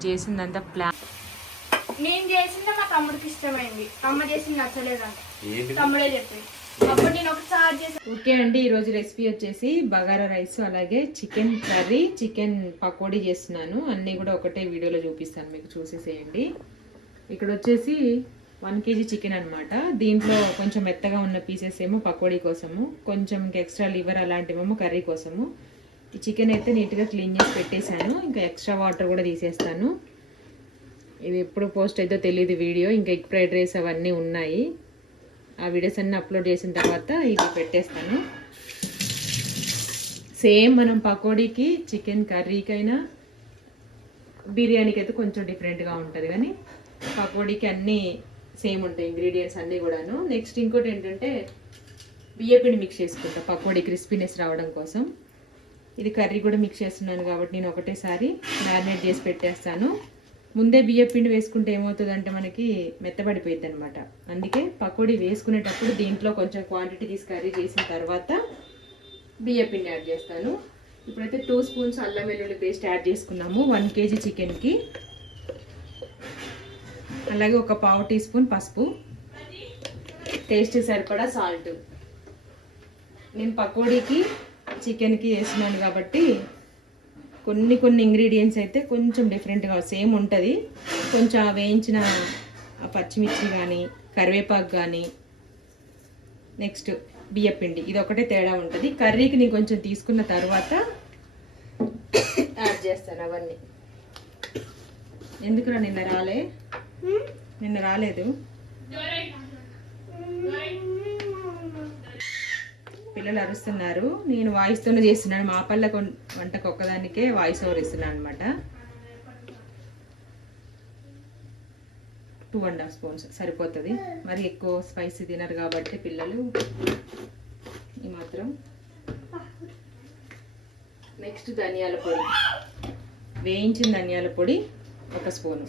నేను చేసిందంతా ప్లాన్ నేను చేసింది మా తమ్ముడికి ఇష్టమైంది. అమ్మ చేసింది నచ్చలేదంట తమ్ముడే చెప్పింది. అప్పుడు నేను ఒకసారి చేసాను ఓకే అండి ఈరోజు రెసిపీ వచ్చేసి బగారా రైస్ అలాగే చికెన్ కర్రీ చికెన్ పకోడీ చేస్తున్నాను. అన్నీ కూడా ఒకటే వీడియోలో చూపిస్తాను మీకు చూసేసేయండి. ఇక్కడ వచ్చేసి వన్ కేజీ చికెన్ అన్నమాట. దీంట్లో కొంచెం మెత్తగా ఉన్న పీసెస్ ఏమో పకోడీ కోసము కొంచెం ఎక్స్ట్రా లివర్ అలాంటివేమో కర్రీ కోసము. చికెన్ అయితే నీట్గా క్లీన్ చేసి పెట్టేశాను. ఇంకా ఎక్స్ట్రా వాటర్ కూడా తీసేస్తాను. ఇది ఎప్పుడు పోస్ట్ అయితే తెలియదు వీడియో. ఇంకా ఎగ్ ఫ్రైడ్ రైస్ అవన్నీ ఉన్నాయి. ఆ వీడియోస్ అన్నీ అప్లోడ్ చేసిన తర్వాత ఇది పెట్టేస్తాను. సేమ్ మనం పకోడీకి చికెన్ కర్రీకైనా బిర్యానీకి అయితే కొంచెం డిఫరెంట్గా ఉంటుంది. కానీ పకోడీకి అన్నీ సేమ్ ఉంటాయి ఇంగ్రీడియంట్స్ అన్నీ కూడాను. నెక్స్ట్ ఇంకోటి ఏంటంటే బియ్యపిండి మిక్స్ చేసుకుంటా పకోడీ క్రిస్పీనెస్ రావడం కోసం. ఇది కర్రీ కూడా మిక్స్ చేస్తున్నాను కాబట్టి నేను ఒకటేసారి మ్యారినేట్ చేసి పెట్టేస్తాను. ముందే బియ్య పిండి వేసుకుంటే ఏమవుతుందంటే మనకి మెత్తబడిపోయింది అనమాట అందుకే పకోడీ వేసుకునేటప్పుడు దీంట్లో కొంచెం క్వాంటిటీ తీసి కర్రీ చేసిన తర్వాత బియ్య పిండి యాడ్ చేస్తాను. ఇప్పుడైతే టూ స్పూన్స్ అల్లం వెల్లుల్లి పేస్ట్ యాడ్ చేసుకున్నాము. వన్ కేజీ చికెన్కి అలాగే ఒక పావు టీ స్పూన్ పసుపు. టేస్ట్ సరిపడా సాల్ట్ నేను పకోడీకి చికెన్కి వేసినాను కాబట్టి కొన్ని కొన్ని ఇంగ్రీడియంట్స్ అయితే కొంచెం డిఫరెంట్గా సేమ్ ఉంటుంది. కొంచెం వేయించిన ఆ పచ్చిమిర్చి కానీ కరివేపాకు కానీ నెక్స్ట్ బియ్యపిండి ఇది ఒకటే తేడా ఉంటుంది. కర్రీకి నేను కొంచెం తీసుకున్న తర్వాత యాడ్ చేస్తాను అవన్నీ. ఎందుకురా నిన్న రాలే? నిన్న రాలేదు. పిల్లలు అరుస్తున్నారు. నేను వాయిస్తోనే చేస్తున్నాను. మా పళ్ళ వంటకు ఒక్కదానికే వాయిస్ ఓవర్ ఇస్తున్నాను అనమాట టూ అండ్ హాఫ్ స్పూన్స్ సరిపోతుంది. మరి ఎక్కువ స్పైసీ తినరు కాబట్టి పిల్లలు ఈ మాత్రం. నెక్స్ట్ ధనియాల పొడి. వేయించిన ధనియాల పొడి ఒక స్పూను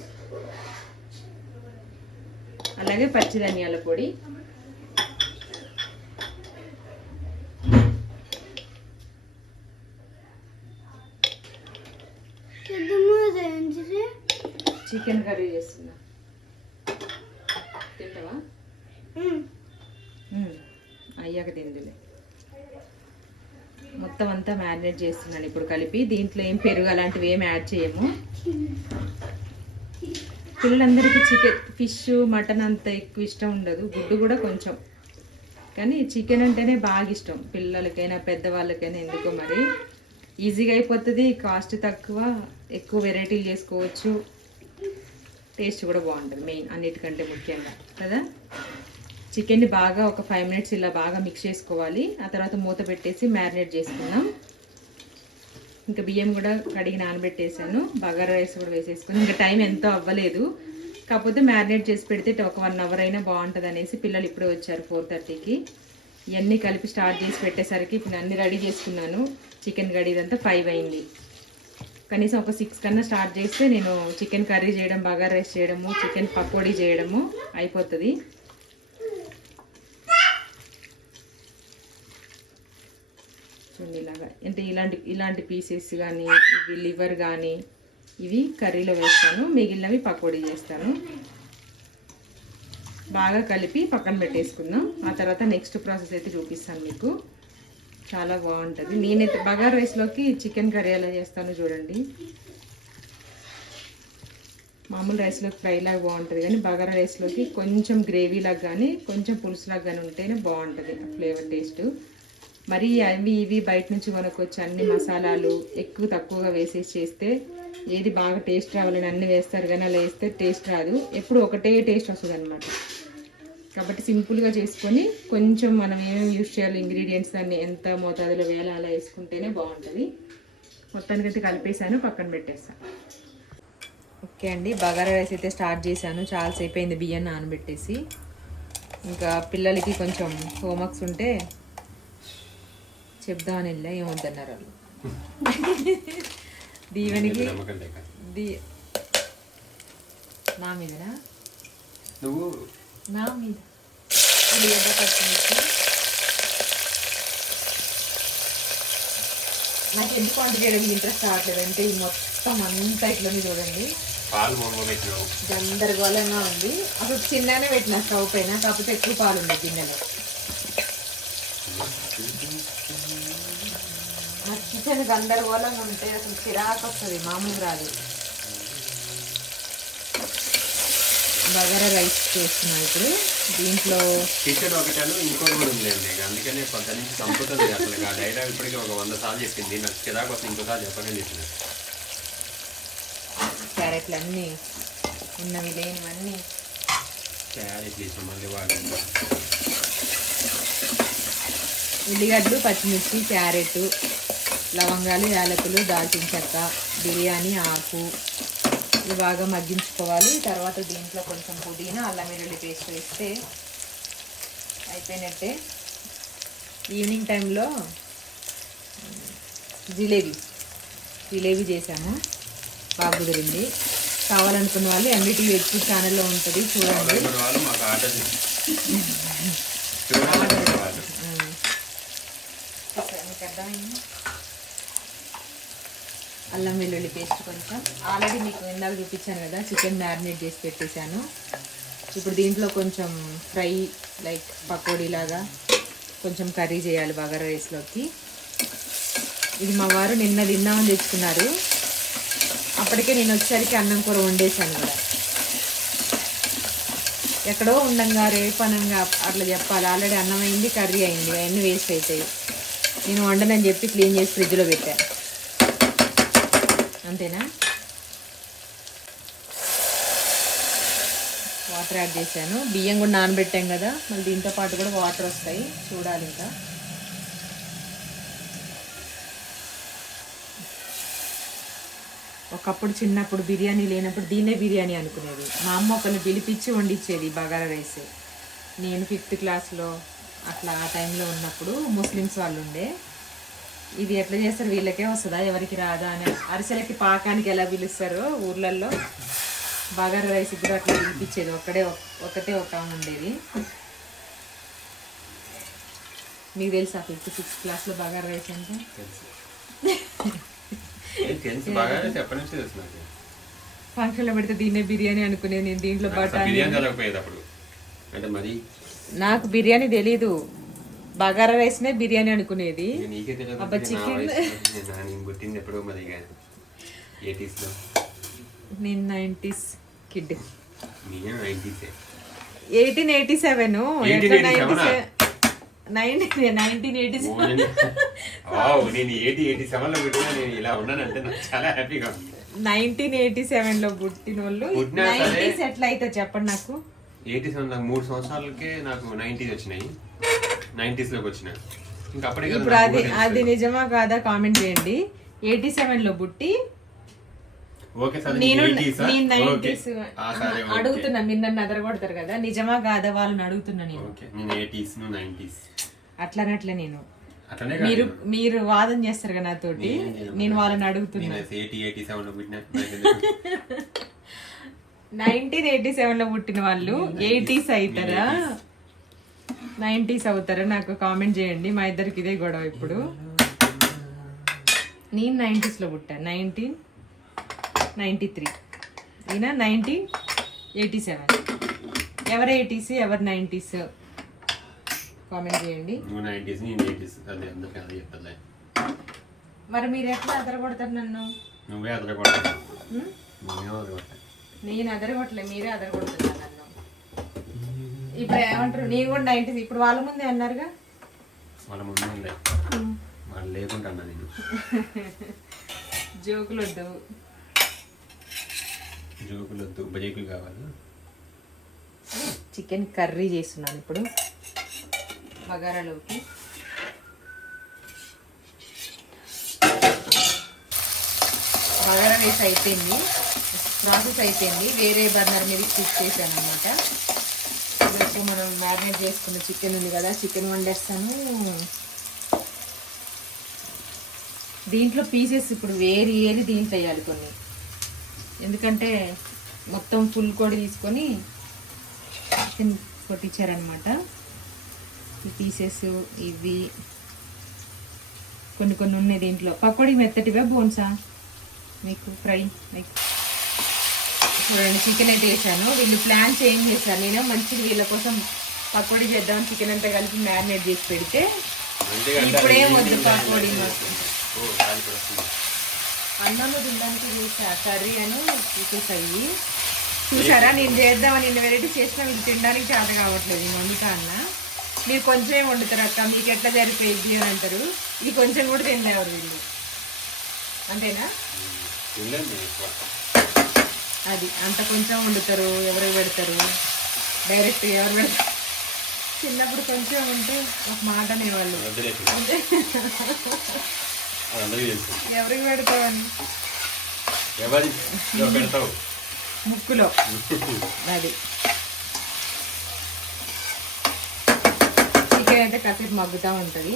అలాగే పచ్చి ధనియాల పొడి. చికెన్ కర్రీ చేస్తున్నా. తింటావా. అయ్యాక తిందులే. మొత్తం అంతా మ్యారినేట్ చేస్తున్నాను ఇప్పుడు కలిపి. దీంట్లో ఏం పెరుగు అలాంటివి ఏం యాడ్ చేయము. పిల్లలందరికీ చికెన్ ఫిష్ మటన్ అంత ఎక్కువ ఇష్టం ఉండదు. గుడ్డు కూడా కొంచెం. కానీ చికెన్ అంటేనే బాగా ఇష్టం. పిల్లలకైనా పెద్దవాళ్ళకైనా ఎందుకో మరి. ఈజీగా అయిపోతుంది కాస్ట్ తక్కువ. ఎక్కువ వెరైటీలు చేసుకోవచ్చు. టేస్ట్ కూడా బాగుంటుంది మెయిన్ అన్నిటికంటే ముఖ్యంగా కదా? చికెన్ని బాగా ఒక ఫైవ్ మినిట్స్ ఇలా బాగా మిక్స్ చేసుకోవాలి. ఆ తర్వాత మూత పెట్టేసి మ్యారినేట్ చేసుకుందాం. ఇంకా బియ్యం కూడా కడిగి నానబెట్టేసాను. బగారా రైస్ కూడా వేసేసుకుని. ఇంకా టైం ఎంతో అవ్వలేదు. కాకపోతే మ్యారినేట్ చేసి పెడితే ఒక వన్ అవర్ అయినా బాగుంటుంది అనేసి పిల్లలు ఇప్పుడే వచ్చారు ఫోర్ థర్టీకి ఇవన్నీ కలిపి స్టార్ట్ చేసి పెట్టేసరికి ఇప్పుడు అన్ని రెడీ చేసుకున్నాను. చికెన్ కడిదంతా ఫైవ్ అయింది. కనీసం ఒక సిక్స్ కన్నా స్టార్ట్ చేస్తే నేను చికెన్ కర్రీ చేయడం బాగా రైస్ చేయడము చికెన్ పకోడీ చేయడము అయిపోతుంది. చూడండి ఇలాగా. అంటే ఇలాంటి ఇలాంటి పీసెస్ కానీ ఇవి లివర్ కానీ ఇవి కర్రీలో వేస్తాను. మిగిలినవి పకోడీ చేస్తాను. బాగా కలిపి పక్కన పెట్టేసుకుందాం. ఆ తర్వాత నెక్స్ట్ ప్రాసెస్ అయితే చూపిస్తాను మీకు. చాలా బాగుంటుంది. నేనైతే బగార్ రైస్లోకి చికెన్ కర్రీ ఎలా చేస్తాను చూడండి. మామూలు రైస్లోకి ఫ్రైలాగా బాగుంటుంది కానీ బగారా రైస్లోకి కొంచెం గ్రేవీలాగా కానీ కొంచెం పులుసులాగా కానీ ఉంటేనే బాగుంటుంది ఫ్లేవర్ టేస్ట్. మరి అవి ఇవి బయట నుంచి కొనుక్కొచ్చి అన్ని మసాలాలు ఎక్కువ తక్కువగా వేసేసి చేస్తే ఏది బాగా టేస్ట్ రావాలని అన్ని వేస్తారు కానీ అలా వేస్తే టేస్ట్ రాదు. ఎప్పుడు ఒకటే టేస్ట్ వస్తుంది అనమాట కాబట్టి సింపుల్గా చేసుకొని కొంచెం మనం ఏమేమి యూజ్ చేయాలి ఇంగ్రీడియంట్స్ దాన్ని ఎంత మోతాదులో వేయాలో అలా వేసుకుంటేనే బాగుంటుంది. మొత్తానికి అయితే కలిపేసాను పక్కన పెట్టేస్తాను ఓకే అండి బగారా రైస్ అయితే స్టార్ట్ చేశాను. చాలాసేపు అయింది బియ్యం నానబెట్టేసి. ఇంకా పిల్లలకి కొంచెం హోంవర్క్స్ ఉంటే చెప్దామని వెళ్ళా ఏమొద్దన్నారు వాళ్ళు. దీవెనికి దీ నా మీదనా? నువ్వు నా మీద. ఉల్లిగడ్డ పచ్చిమిర్చి నాకు ఎందుకు వంట చేయడం ఇంట్రెస్ట్ రావట్లేదు అంటే ఈ మొత్తం అంతా ఇట్లనే చూడండి. గందరగోళంగా ఉంది. అసలు చిన్నగానే పెట్టిన స్టవ్ పైన కాకపోతే ఎక్కువ పాలు ఉంది గిన్నెలో. కిచెన్ గందరగోళంగా ఉంటే అసలు చిరాకు వస్తుంది మామూలు రాదు. బగారా రైస్ చేస్తున్నాను ఇప్పుడు. దీంట్లో కిచెన్ ఒకటాను ఇంకోటి కూడా ఉందండి అందుకనే కొంత నుంచి చంపుతుంది అసలు. ఆ డైలాగ్ ఇప్పటికీ ఒక వంద సార్లు చెప్పింది. నాకు చిరాకు వస్తుంది ఇంకోసారి చెప్పకని చెప్పింది క్యారెట్లు అన్నీ ఉన్నవి లేనివన్నీ. క్యారెట్ చేసాం మళ్ళీ వాడు ఉల్లిగడ్డలు పచ్చిమిర్చి క్యారెట్ లవంగాలు యాలకులు దాల్చిన చెక్క బిర్యానీ ఆకు ఇవి బాగా మగ్గించుకోవాలి. తర్వాత దీంట్లో కొంచెం పుదీనా అల్లం వెల్లుల్లి పేస్ట్ వేస్తే అయిపోయినట్టే. ఈవినింగ్ టైంలో జిలేబీ. జిలేబీ చేశాము బాగా కుదిరింది. కావాలనుకున్న వాళ్ళు ఎంబీటీ వెజ్ ఛానల్లో ఉంటుంది చూడండి. మీకు అర్థమైంది? అల్లం వెల్లుల్లి పేస్ట్ కొంచెం. ఆల్రెడీ మీకు ఇందాక చూపించాను కదా చికెన్ మ్యారినేట్ చేసి పెట్టేశాను. ఇప్పుడు దీంట్లో కొంచెం ఫ్రై లైక్ పకోడీ లాగా కొంచెం కర్రీ చేయాలి బగారా రైస్లోకి ఇది మా వారు నిన్న తిన్నామని తెచ్చుకున్నారు. అప్పటికే నేను వచ్చేసరికి అన్నం కూర వండేశాను కూడా. ఎక్కడో ఉండంగా రేపనంగా అట్లా చెప్పాలి. ఆల్రెడీ అన్నం అయింది కర్రీ అయింది. అవన్నీ వేస్ట్ అవుతాయి. నేను వండనని చెప్పి క్లీన్ చేసి ఫ్రిడ్జ్లో పెట్టాను అంతేనా? వాటర్ యాడ్ చేశాను. బియ్యం కూడా నానబెట్టాం కదా మళ్ళీ దీంతో పాటు కూడా వాటర్ వస్తాయి. చూడాలి ఇంకా. ఒకప్పుడు చిన్నప్పుడు బిర్యానీ లేనప్పుడు దీన్నే బిర్యానీ అనుకునేది. మా అమ్మ ఒకరిని పిలిపించి వండిచ్చేది బగారా రైస్. నేను ఫిఫ్త్ క్లాస్లో అట్లా ఆ టైంలో ఉన్నప్పుడు ముస్లిమ్స్ వాళ్ళు ఉండే ఇది ఎట్లా చేస్తారు? వీళ్ళకే వస్తుందా? ఎవరికి రాదా అని. అరిసెలకి పాకానికి ఎలా పిలుస్తారో ఊర్లలో బగారా రైస్ కూడా అట్లా పిలిపించేది. ఒక్కడే ఒకటే ఒక ఉండేది. మీకు తెలుసా ఫిఫ్త్ సిక్స్త్ క్లాస్లో బగారా రైస్ అంటే? బాగా ఫంక్షన్లో పెడితే దీన్నే బిర్యానీ అనుకునేది నేను దీంట్లో మరి నాకు బిర్యానీ తెలీదు. బగారా రైస్నే బిర్యానీ అనుకునేది. అబ్బా, నా chicken. వయసులో నేను నా- నేను పుట్టింది ఎప్పుడో మరి నేను nineties kid. Eighteen eighty seven 1887 nineteen eighty seven నేను ఎయిటీ ఎయిటీ సెవెన్లో పుట్టినా నేను ఇలా ఉన్నానంటే నాకు చాలా హ్యాపీగా ఉంది. నైన్టీన్ ఎయిటీ సెవెన్లో పుట్టిన వాళ్ళు నైన్టీస్ ఎట్లా అయితే చెప్పండి నాకు? ఎయిటీ సెవెన్ నాకు మూడు సంవత్సరాలకే నాకు నైన్టీస్ వచ్చినాయి. నైన్టీస్లోకి వచ్చినాయి. ఇంకా అప్పటికే ఇప్పుడు అది అది నిజమా కాదా కామెంట్ చేయండి. ఎయిటీ సెవెన్లో పుట్టి ఓకే సార్ నేను నేను నైన్టీస్. అడుగుతున్నా మీరు నన్ను అదరగొడతారు కదా నిజమా కాదా వాళ్ళని అడుగుతున్నా నేను. ఓకే నేను ఎయిటీస్ నువ్వు నైన్టీస్ అట్లనట్లే నేను. మీరు మీరు వాదన చేస్తారు కదా నాతోటి నేనేం వాళ్ళని అడుగుతున్నా? నైన్టీన్ ఎయిటీ సెవెన్లో పుట్టిన? వాళ్ళు ఎయిటీస్ అవుతారా? నైన్టీస్ అవుతారా నాకు కామెంట్ చేయండి. మా ఇద్దరికి ఇదే గొడవ ఇప్పుడు. నేను నైంటీస్లో పుట్టాను నైన్టీన్ నైంటీ త్రీ. ఈయన నైన్టీన్ ఎయిటీ సెవెన్. ఎవరు ఎయిటీస్ ఎవరు నైంటీస్ కామెంట్ చేయండి. మరి మీరు ఎట్లా అదరగొడతారు నన్ను? నువ్వే అదర కొడతావు ఉం? నువ్వే అదర కొడతావు నేను అదరగొట్టలే మీరే అదరగొడుతున్నారు నన్ను? ఇప్పుడు ఏమంటారు? నేను కూడా నైన్టీస్ ఇప్పుడు వాళ్ళ ముందే అన్నారుగా? వాళ్ళ ముందు ఉండే. వాళ్ళు లేకుండా అన్నా నేను. జోకులు వద్దు జోకులు వద్దు బజేకులు కావాలి? చికెన్ కర్రీ చేస్తున్నాను ఇప్పుడు. బగారాలోకి. బగారా రైస్ అయిపోయింది. ప్రాసెస్ అయిపోయింది. వేరే బర్నర్ మీద కుక్ చేశాను అనమాట ఇప్పుడు మనం మ్యారినేట్ చేసుకున్న చికెన్ ఉంది కదా చికెన్ వండేస్తాను. దీంట్లో పీసెస్ ఇప్పుడు వేరి వేరి దీంట్లో వేయాలి కొన్ని. ఎందుకంటే మొత్తం ఫుల్ కూడా తీసుకొని చికెన్ కొట్టించారనమాట ఈ పీసెస్ ఇవి కొన్ని కొన్ని ఉన్నాయి దీంట్లో. పకోడీ మెత్తటివే బోన్సా? మీకు ఫ్రై మీకు చూడండి చికెన్ అయితే వేసాను వీళ్ళు ప్లాన్ చేంజ్ చేశాను నేను మంచిగా వీళ్ళ కోసం పకోడీ చేద్దాం చికెన్ అంతా కలిపి మ్యారినేట్ చేసి పెడితే ఇప్పుడేం వద్దు పకోడీ. అన్నము తినడానికి చేసా కర్రీ అను చూసేసాయి. చూసారా? నేను చేద్దామని ఇన్ని వెరైటీ చేసినా వీళ్ళు తినడానికి చేత కావట్లేదు. వండుతా అన్న. మీరు కొంచెం వండుతారు అక్క. మీకు ఎట్లా సరిపోయింది అని అంటారు. ఇది కొంచెం కూడా తినలేరు వీళ్ళు. అంతేనా. అది అంత కొంచెం వండుతారు ఎవరికి పెడతారు? డైరెక్ట్ ఎవరు పెడతారు? చిన్నప్పుడు కొంచెం ఉంటే ఒక మాట అనేవాళ్ళు. ఎవరికి పెడతావని ఎవరి పెడతావు? ముక్కులో. అది. చికెన్ అయితే కాసేపు మగ్గుతూ ఉంటుంది.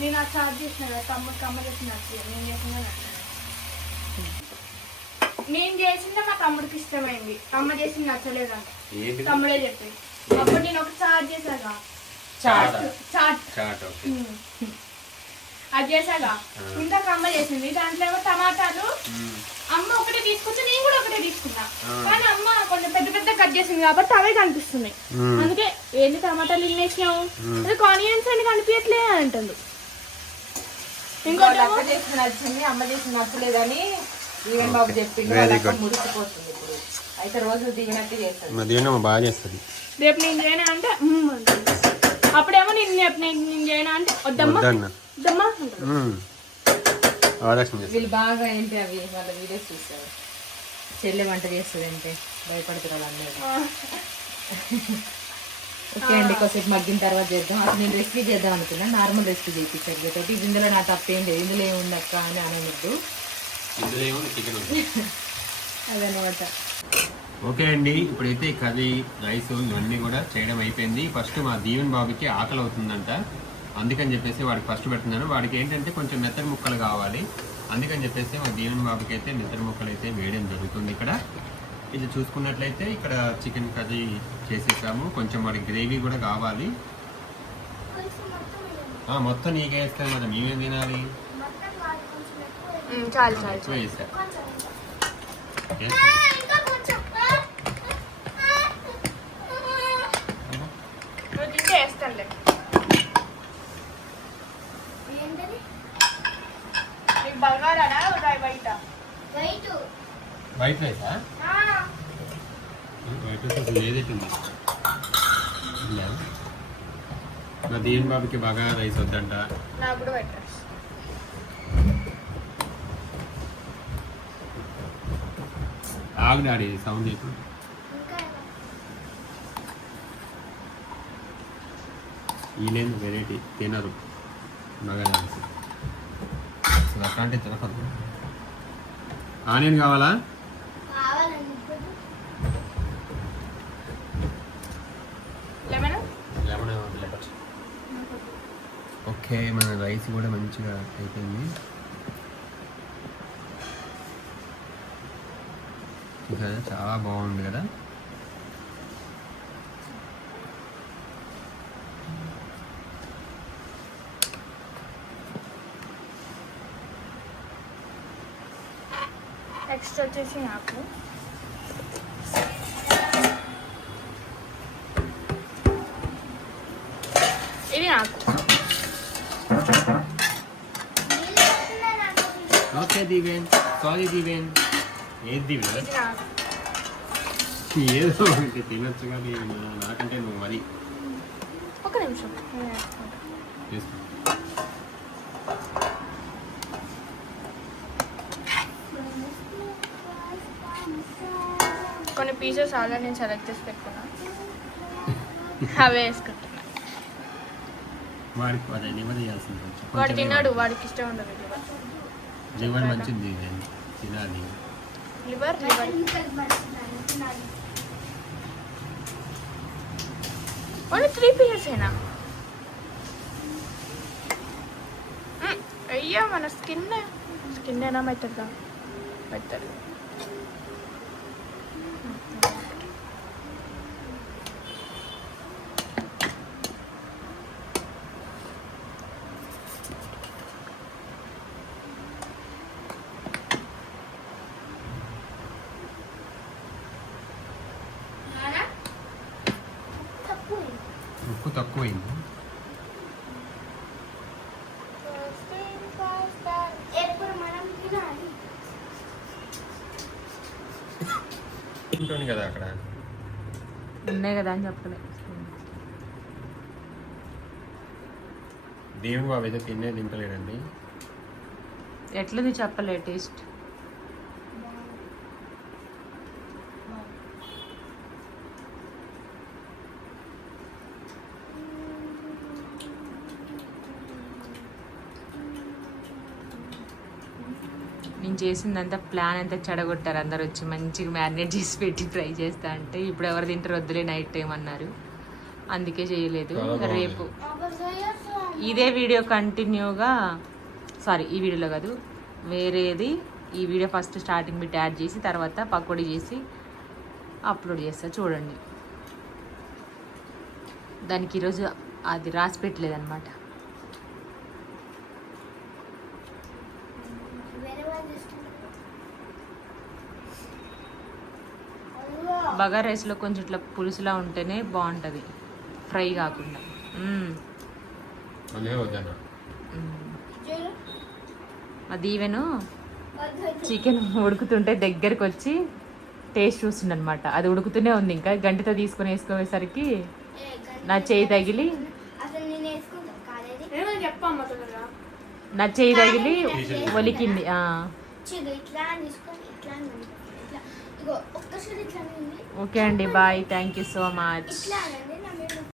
నేను ఆ చార్జ్ చేసిన కదా తమ్ముడికి అమ్మ చేసిన నేను చేసిన నేను చేసిందే మా తమ్ముడికి ఇష్టమైంది. అమ్మ చేసింది నచ్చలేదంట ఏంటి? తమ్ముడే చెప్పింది అప్పుడు నేను ఒక చార్జ్ చేశాగా. చాట్? చాట్. చాట్. ఓకే. అది చేశాగా. ఇందాక అమ్మ చేసింది. దాంట్లో ఏమో టమాటాలు. మ్మ్. అమ్మ ఒకటే తీసుకుంటే నేను కూడా ఒకటే తీసుకున్నా. కానీ అమ్మ కొంచెం పెద్ద పెద్ద కట్ చేసింది కాబట్టి అవే కనిపిస్తున్నాయి. అందుకే ఏంటి టమాటాలు ఇన్ని వేసినావు? అది ఆనియన్స్ అని కనిపించట్లే అని అంటుంది. ఇంకోటి అక్క చేసిన నచ్చింది అమ్మ చేసిన నచ్చలేదని ఈవెన్ బాబు good. మురిసిపోతుంది ఇప్పుడు. అయితే రోజు దిగినట్టు చేస్తుంది మా దీవెన బాగా చేస్తుంది. రేపు నేను చేయనా అంటే అప్పుడేమో నేను రేపు నేను చేయనా అంటే వద్దమ్మా వద్దన్న. వద్దమ్మా వీళ్ళు బాగా ఏంటి అవి వాళ్ళ వీడియోస్ చూస్తారు. చెల్లె వంట చేస్తుంది అంటే భయపడుతున్నారు ఆ, ఓకే అండి కొద్దిసేపు మగ్గిన తర్వాత చేద్దాం. అసలు నేను రెసిపీ చేద్దాం అనుకున్నా. నార్మల్ రెసిపీ చేయించారు. తోటి ఇందులో నా తప్పేం లేదు. ఇందులో ఏముంది అక్క అని అనవద్దు ఇందులో ఏమో చికెన్ ఉంది అదనమాట ఓకే అండి ఇప్పుడైతే కర్రీ రైస్ ఇవన్నీ కూడా చేయడం అయిపోయింది. ఫస్ట్ మా దీవెన్ బాబుకి ఆకలి అవుతుందంట. అందుకని చెప్పేసి వాడికి ఫస్ట్ పెడుతున్నాను. వాడికి ఏంటంటే కొంచెం మెత్తడి ముక్కలు కావాలి. అందుకని చెప్పేసి మా దీవెన్ బాబుకి అయితే మెత్తడి ముక్కలు అయితే వేయడం జరుగుతుంది ఇక్కడ. ఇది చూసుకున్నట్లయితే ఇక్కడ చికెన్ కర్రీ చేసేసాము. కొంచెం వాడికి గ్రేవీ కూడా కావాలి. మొత్తం నీకే వేస్తాను మరి. మేమేం తినాలి? చాలు చాలు తింటే వేస్తానులే. నీకు బల్గారాడా బయట వైట్? రైసా వైట్ రైస్ అసలు ఏదైతుంది నా దీవెన్ బాబుకి బాగా రైస్ వద్దంట? నాకు కూడా వైట్ రైస్ ఆగు డాడీ సౌండ్ ఎక్కువ వీళ్ళేంది వెరైటీ తినరు. రైస్ అసలు అట్లాంటి తినకూడదు. ఆనియన్ కావాలా? లెమన్? లెమన్. ఓకే మన రైస్ కూడా మంచిగా అయిపోయింది. చూసారా చాలా బాగుంది కదా. నెక్స్ట్ వచ్చేసి నాకు. ఇది నాకు. Okay Deeven sorry Deeven. ఏది దీవెన్? ఏదో ఒకటి తినొచ్చు కానీ నాకంటే నువ్వు మరి. ఒక నిమిషం. కొన్ని పీసెస్ ఆల్రెడీ నేను సెలెక్ట్ చేసి పెట్టుకున్నా. అవే వేసుకుంటున్నా. వాడు తిన్నాడు వాడికి ఇష్టం ఉండదు లివర్ మంచిది తినాలి. Liver liver only three pieces అయినా అయ్యా మన స్కిన్ స్కిన్ అయినా మెత్తగా మెత్తది తక్కువైంది ఎప్పుడు మనం తినాలి ఉంటుంది కదా అక్కడ? ఉన్నాయి కదా అని చెప్పలే. దేవుని బాబు అయితే తినే దింపలేడండి ఎట్లుంది చెప్పలే టేస్ట్? నేను చేసిందంతా ప్లాన్ అంతా చెడగొట్టారు. అందరు వచ్చి మంచిగా మ్యారినేట్ చేసి పెట్టి ట్రై చేస్తా అంటే ఇప్పుడు ఎవరు తింటారు వద్దులే నైట్ టైం అన్నారు. అందుకే చేయలేదు. రేపు ఇదే వీడియో కంటిన్యూగా సారీ ఈ వీడియోలో కాదు వేరేది ఈ video first starting bit add చేసి తర్వాత పకోడీ చేసి అప్లోడ్ చేస్తా. చూడండి. దానికి ఈరోజు అది రాసి పెట్టలేదన్నమాట వేరే వాళ్ళు తీసుకుంటారు బగారా రైస్లో కొంచెం ఇట్లా పులుసులా ఉంటేనే బాగుంటుంది. ఫ్రై కాకుండా. అది ఈవెను. చికెన్ ఉడుకుతుంటే దగ్గరికి వచ్చి టేస్ట్ చూస్తుండనమాట అది ఉడుకుతూనే ఉంది ఇంకా. గంటితో తీసుకొని గంట నా చేయి తగిలి నా చేయి తగిలి ఒలికింది. ఓకే అండి bye. Thank you so much